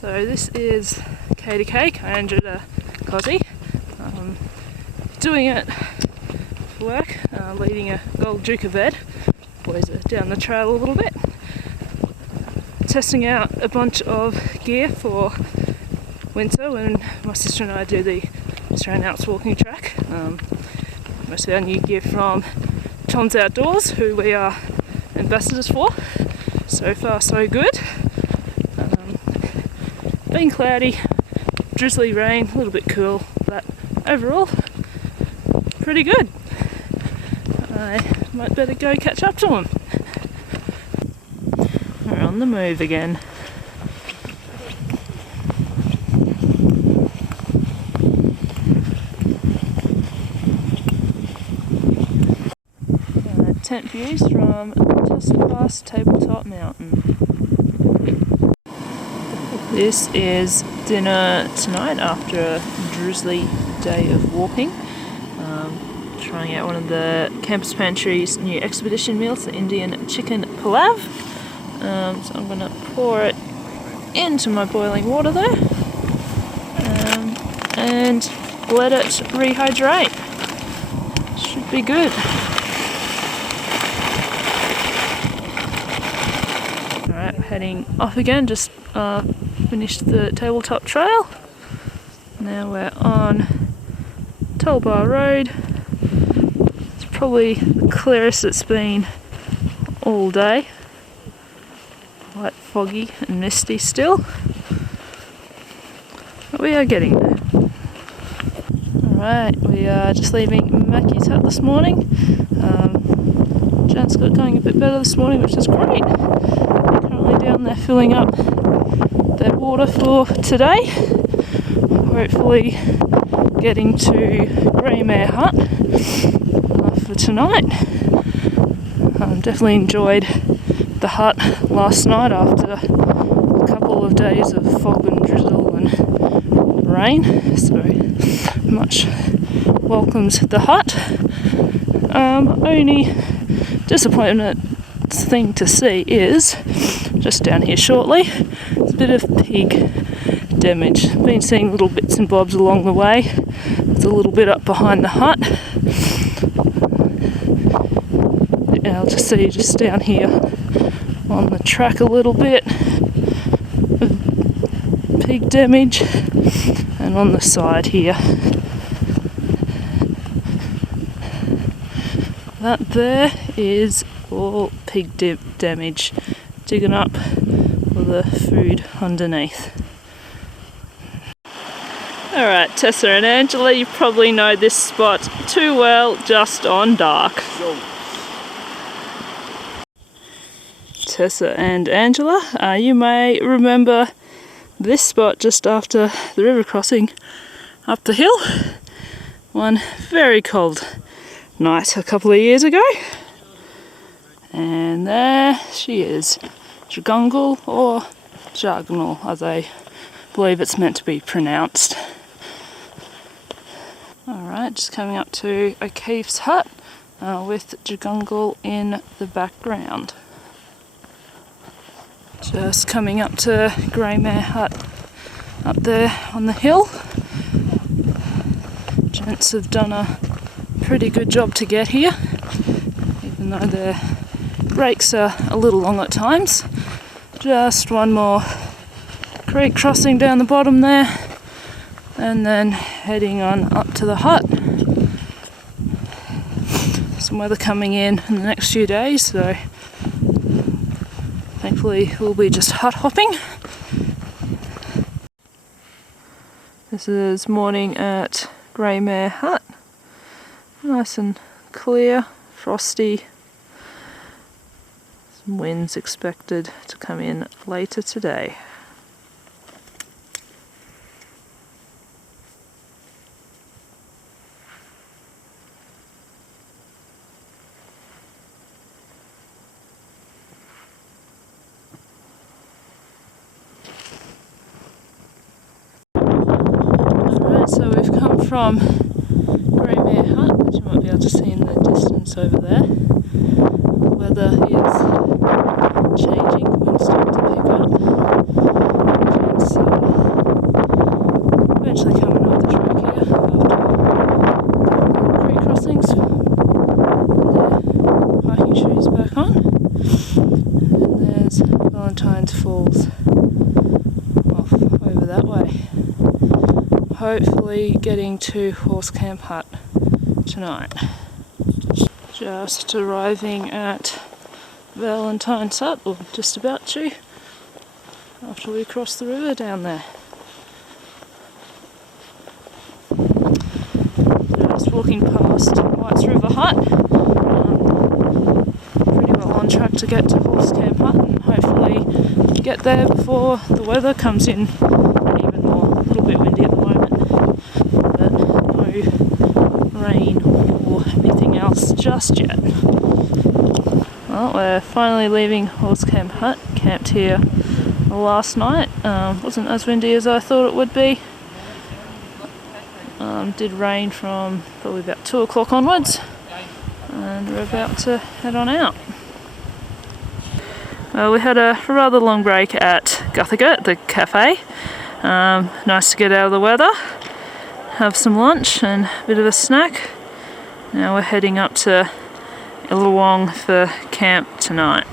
So this is K2K, Kiandra to Kosi. Doing it for work, leading a gold Duke of Ed. Boys are down the trail a little bit. Testing out a bunch of gear for winter when my sister and I do the Australian Alps walking track. Most of our new gear from Tom's Outdoors, who we are ambassadors for. So far so good. Been cloudy, drizzly rain, a little bit cool, but overall pretty good. I might better go catch up to them. We're on the move again. Tent views from just past Tabletop Mountain. This is dinner tonight after a drizzly day of walking. Trying out one of the campus pantry's new expedition meals, the Indian chicken palav. So I'm going to pour it into my boiling water there and let it rehydrate. Should be good. Alright, heading off again, just finished the tabletop trail. Now we're on Tulbar Road. It's probably the clearest it's been all day. Quite foggy and misty still. But we are getting there. Alright, we are just leaving Mackie's hut this morning. Jan's got going a bit better this morning, which is great. They're currently down there filling up their water for today. Hopefully getting to Greymare Hut for tonight. Definitely enjoyed the hut last night after a couple of days of fog and drizzle and rain, so much welcomes the hut. Only disappointment thing to see is just down here shortly, there's a bit of pig damage. Been seeing little bits and bobs along the way. There's a little bit up behind the hut. I'll just see just down here on the track a little bit of pig damage, and on the side here. That there is all pig damage, digging up for the food underneath. Alright, Tessa and Angela, you probably know this spot too well just on dark. Tessa and Angela, you may remember this spot just after the river crossing up the hill. One very cold night a couple of years ago. And there she is, Jagungal, or Jagunal as I believe it's meant to be pronounced. Alright, just coming up to O'Keefe's hut with Jagungal in the background. Just coming up to Greymare Hut up there on the hill. Gents have done a pretty good job to get here, even though their breaks are a little long at times. Just one more creek crossing down the bottom there, and then heading on up to the hut. Some weather coming in the next few days, so thankfully we'll be just hut hopping. This is morning at Greymare Hut. Nice and clear, frosty. Some winds expected to come in later today. So we've come from Greymare Hut, which you might be able to see in the distance over there. Weather is changing, winds starting to pick up. It's hopefully getting to Horse Camp Hut tonight. Just arriving at Valentine's Hut, or just about to, after we cross the river down there. Just walking past White's River Hut. Pretty well on track to get to Horse Camp Hut and hopefully get there before the weather comes in even more. A little bit windy at the moment, but no rain or anything else just yet. Well, we're finally leaving Horse Camp Hut. Camped here last night. Wasn't as windy as I thought it would be. Did rain from probably about 2 o'clock onwards, and we're about to head on out. Well, we had a rather long break at K2K, the cafe. Nice to get out of the weather, have some lunch and a bit of a snack. Now we're heading up to Illawong for camp tonight.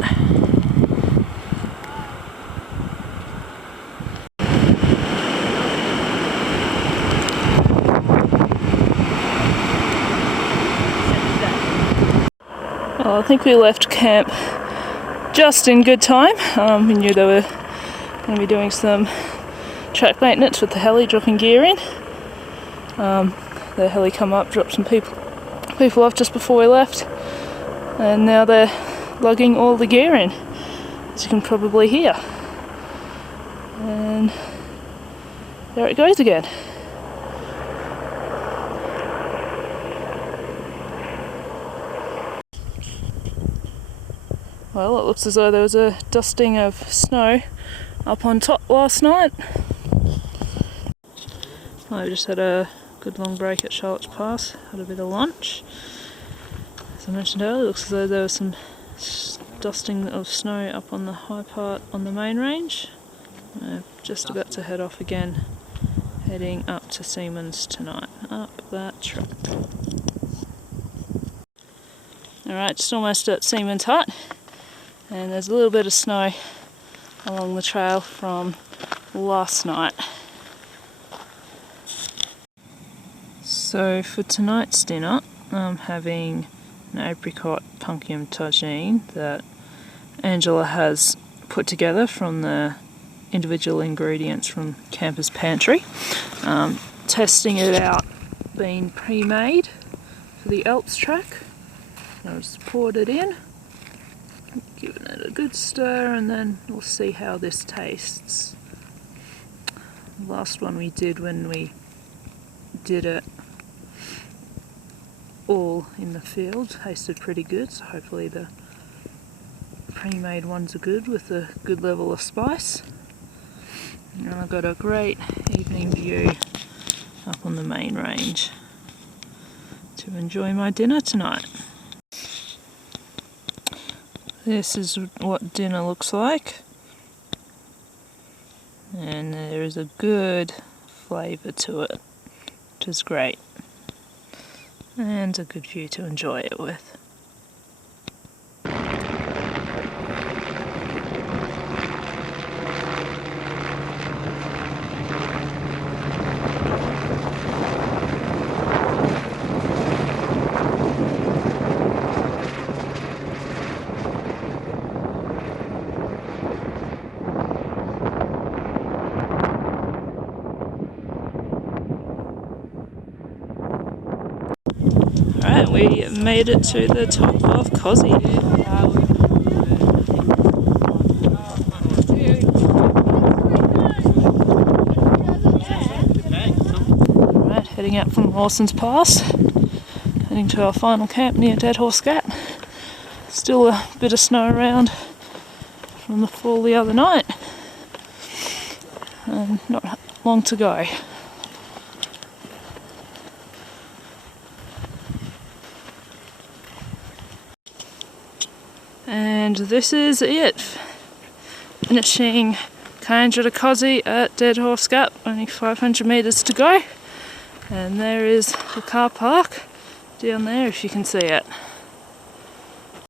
Well, I think we left camp just in good time. We knew they were going to be doing some track maintenance with the heli, dropping gear in. The heli come up, dropped some people off just before we left, and now they're lugging all the gear in, as you can probably hear. And there it goes again. Well, it looks as though there was a dusting of snow up on top last night. I just had a good long break at Charlotte's Pass, had a bit of lunch. As I mentioned earlier, it looks as though there was some dusting of snow up on the high part on the main range. We're just about to head off again, heading up to Seaman's tonight, up that track. Alright, just almost at Seaman's Hut. And there's a little bit of snow along the trail from last night. So for tonight's dinner, I'm having an apricot pumpkin tagine that Angela has put together from the individual ingredients from Camper's Pantry. Testing it out, being pre-made for the Alps track. I've just poured it in. Giving it a good stir, and then we'll see how this tastes. The last one we did, when we did it all in the field, tasted pretty good, so hopefully the pre-made ones are good with a good level of spice. And I've got a great evening view up on the main range to enjoy my dinner tonight. This is what dinner looks like, and there is a good flavour to it, which is great, and a good view to enjoy it with. Alright, we made it to the top of Kosi. Alright, heading out from Lawson's Pass, heading to our final camp near Dead Horse Gap. Still a bit of snow around from the fall the other night, and not long to go. And this is it. Finishing Kiandra to Kosi at Dead Horse Gap, only 500 metres to go. And there is the car park down there, if you can see it.